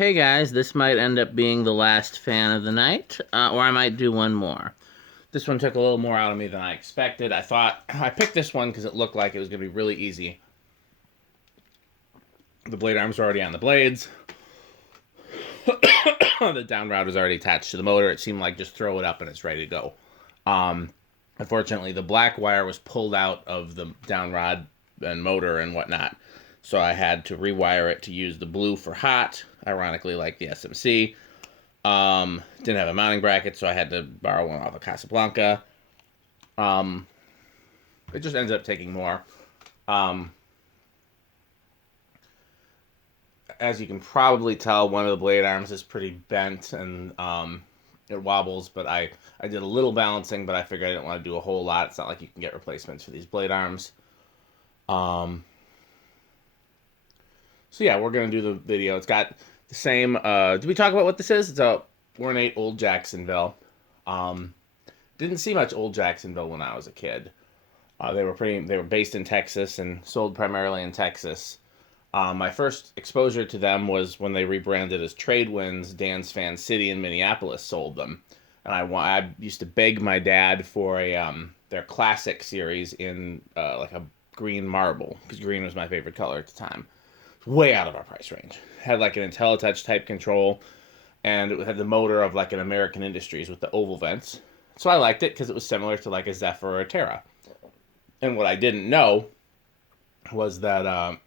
Hey guys, this might end up being the last fan of the night, or I might do one more. This one took a little more out of me than I expected. I picked this one because it looked like it was going to be really easy. The blade arms were already on the blades. The down rod was already attached to the motor. It seemed like just throw it up and it's ready to go. Unfortunately, the black wire was pulled out of the down rod and motor and whatnot. So I had to rewire it to use the blue for hot, ironically like the SMC. Didn't have a mounting bracket, so I had to borrow one off of Casablanca. It just ended up taking more. As you can probably tell, one of the blade arms is pretty bent and it wobbles, but I did a little balancing, but I figured I didn't want to do a whole lot. It's not like you can get replacements for these blade arms. So yeah, we're going to do the video. It's got the same, did we talk about what this is? It's a ornate old Jacksonville. Didn't see much old Jacksonville when I was a kid. They were based in Texas and sold primarily in Texas. My first exposure to them was when they rebranded as Tradewinds. Dan's Fan City in Minneapolis sold them, and I used to beg my dad for their classic series in like a green marble, because green was my favorite color at the time. Way out of our price range. Had like an IntelliTouch type control, and it had the motor of like an American Industries with the oval vents. So I liked it because it was similar to like a Zephyr or a Terra. And what I didn't know was that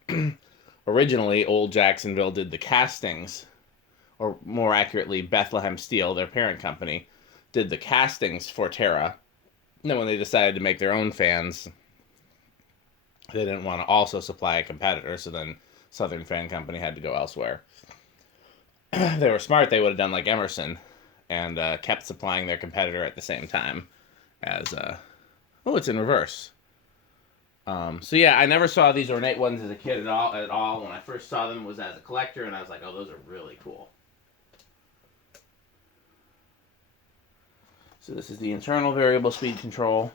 originally Old Jacksonville did the castings, or more accurately Bethlehem Steel, their parent company, did the castings for Terra. And then when they decided to make their own fans, they didn't want to also supply a competitor, so then Southern Fan Company had to go elsewhere. They were smart. They would have done like Emerson and kept supplying their competitor at the same time as... oh, it's in reverse. So yeah, I never saw these ornate ones as a kid at all. When I first saw them, it was as a collector, and I was like, oh, those are really cool. So this is the internal variable speed control.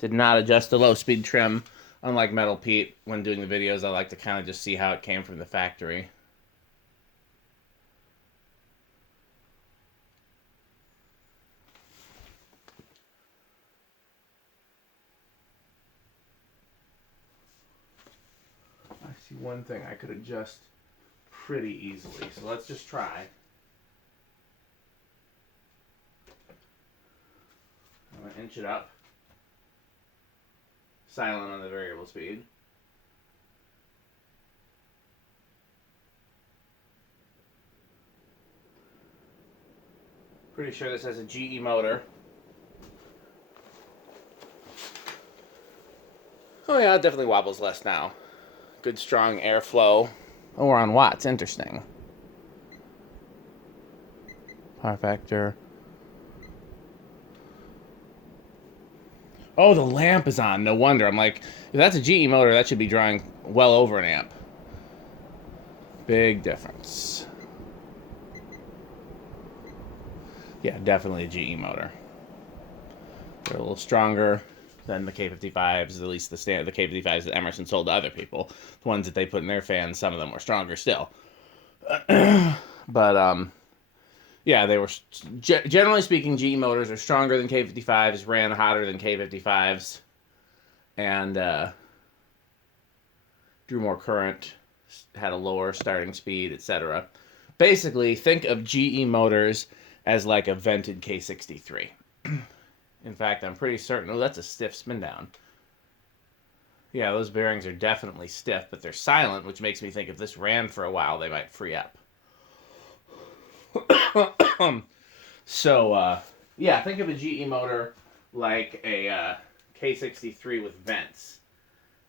Did not adjust the low speed trim. Unlike Metal Pete, when doing the videos, I like to kind of just see how it came from the factory. I see one thing I could adjust pretty easily, so let's just try. I'm going to inch it up. Silent on the variable speed. Pretty sure this has a GE motor. Oh yeah, it definitely wobbles less now. Good strong airflow. Oh, we're on watts. Interesting. Power factor. Oh, the lamp is on. No wonder. I'm like, if that's a GE motor, that should be drawing well over an amp. Big difference. Yeah, definitely a GE motor. They're a little stronger than the K55s, at least the K55s that Emerson sold to other people. The ones that they put in their fans, some of them were stronger still. But, yeah, they were, generally speaking, GE motors are stronger than K55s, ran hotter than K55s, and drew more current, had a lower starting speed, etc. Basically, think of GE motors as like a vented K63. In fact, I'm pretty certain... Oh, that's a stiff spin down. Yeah, those bearings are definitely stiff, but they're silent, which makes me think if this ran for a while, they might free up. So, yeah, think of a GE motor like a K63 with vents.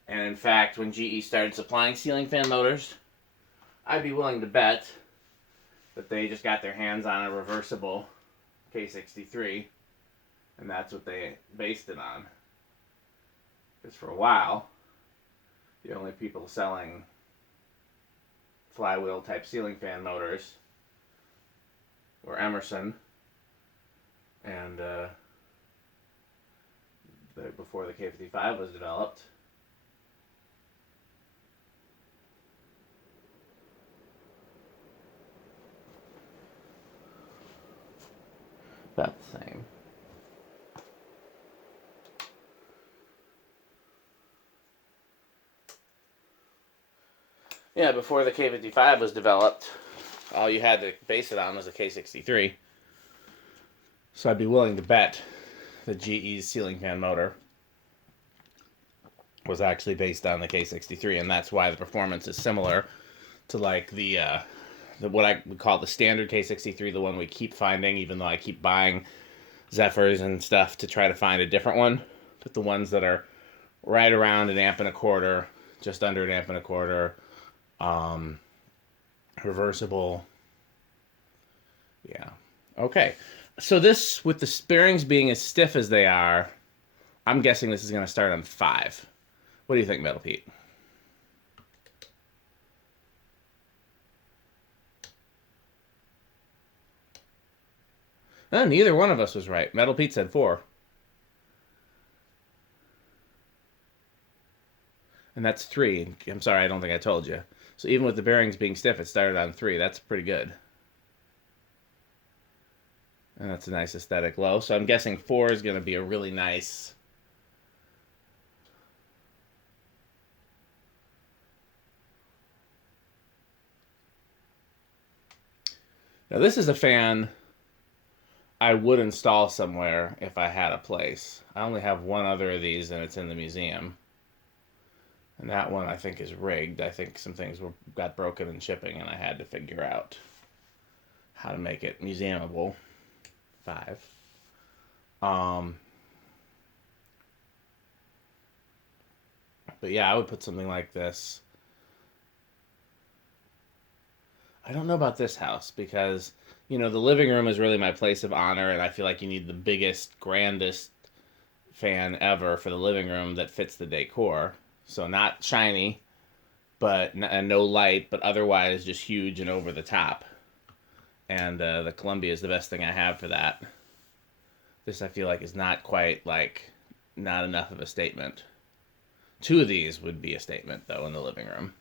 And in fact, when GE started supplying ceiling fan motors, I'd be willing to bet that they just got their hands on a reversible K63, and that's what they based it on. Because for a while, the only people selling flywheel type ceiling fan motors were Emerson, and before the K55 was developed. about the same. Yeah, before the K55 was developed, all you had to base it on was a K63. So I'd be willing to bet the GE's ceiling fan motor was actually based on the K63, and that's why the performance is similar to like the what I would call the standard K63, the one we keep finding, even though I keep buying Zephyrs and stuff to try to find a different one. But the ones that are right around an amp and a quarter, just under an amp and a quarter, reversible. Yeah. Okay. So this, with the bearings being as stiff as they are, I'm guessing this is going to start on 5. What do you think, Metal Pete? Neither one of us was right. Metal Pete said 4. And that's 3. I'm sorry, I don't think I told you. So even with the bearings being stiff, it started on 3. That's pretty good. And that's a nice aesthetic low. So I'm guessing 4 is going to be a really nice... Now this is a fan I would install somewhere if I had a place. I only have one other of these, and it's in the museum. And that one I think is rigged. I think some things got broken in shipping, and I had to figure out how to make it museumable. 5. But yeah, I would put something like this. I don't know about this house because, you know, the living room is really my place of honor, and I feel like you need the biggest, grandest fan ever for the living room that fits the decor. So not shiny, and no light, but otherwise just huge and over the top. And the Columbia is the best thing I have for that. This I feel like is not quite not enough of a statement. 2 of these would be a statement though in the living room.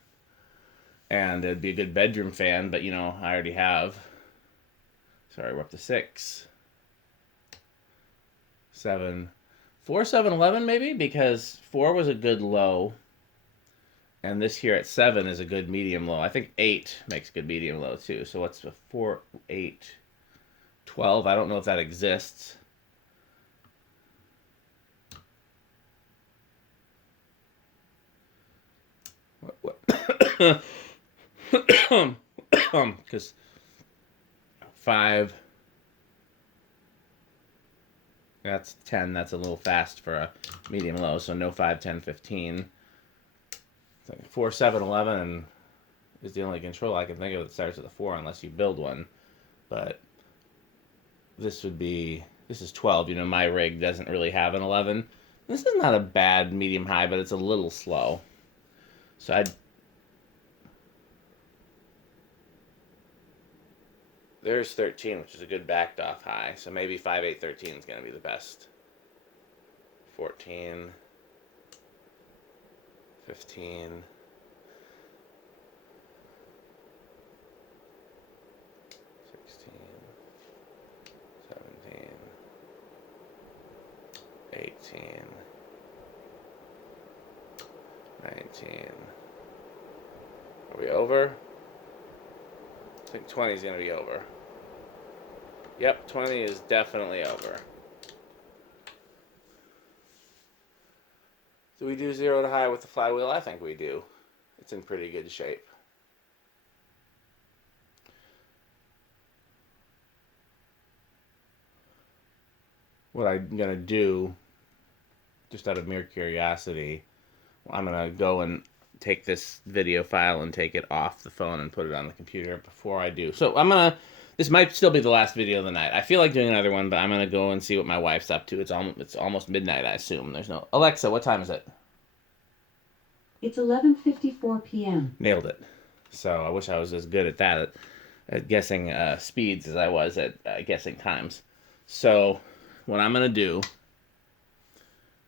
And it'd be a good bedroom fan, but you know, I already have. Sorry, we're up to 6. 7. 4, 7, 11 maybe? Because 4 was a good low. And this here at 7 is a good medium low. I think 8 makes good medium low too. So what's the 4, 8, 12? I don't know if that exists. What? Because 5, that's 10. That's a little fast for a medium low. So no 5, 10, 15. 4, 7, 11 is the only control I can think of that starts with a 4 unless you build one. But this is 12. You know, my rig doesn't really have an 11. This is not a bad medium high, but it's a little slow. So there's 13, which is a good backed off high. So maybe 5, 8, 13 is going to be the best. 14. 15, 16, 17, 18, 19. Are we over? I think 20 is going to be over. Yep, 20 is definitely over. Do we do 0 to high with the flywheel? I think we do. It's in pretty good shape. What I'm going to do, just out of mere curiosity, I'm going to go and take this video file and take it off the phone and put it on the computer before I do. So this might still be the last video of the night. I feel like doing another one, but I'm going to go and see what my wife's up to. It's almost midnight, I assume. There's no... Alexa, what time is it? It's 11:54 p.m. Nailed it. So I wish I was as good at that, at guessing speeds as I was at guessing times. So what I'm going to do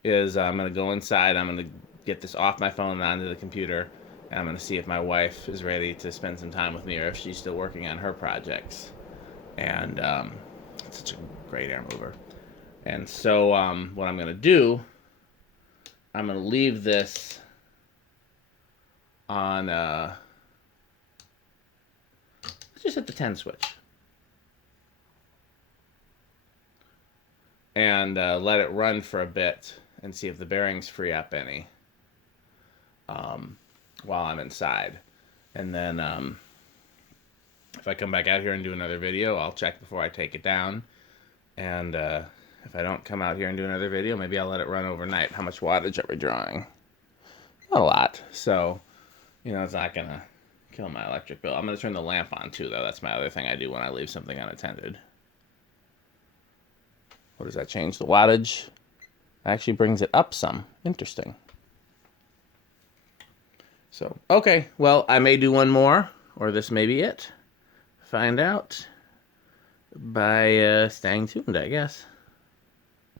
is I'm going to go inside. I'm going to get this off my phone and onto the computer. And I'm going to see if my wife is ready to spend some time with me or if she's still working on her projects. And It's such a great air mover. And so what I'm going to do, I'm going to leave this on, let's just hit the 10 switch. And let it run for a bit and see if the bearings free up any while I'm inside. And then if I come back out here and do another video, I'll check before I take it down. And if I don't come out here and do another video, maybe I'll let it run overnight. How much wattage are we drawing? Not a lot. So, you know, it's not going to kill my electric bill. I'm going to turn the lamp on too, though. That's my other thing I do when I leave something unattended. What does that change? The wattage actually brings it up some. Interesting. So, okay. Well, I may do one more, or this may be it. Find out by staying tuned, I guess.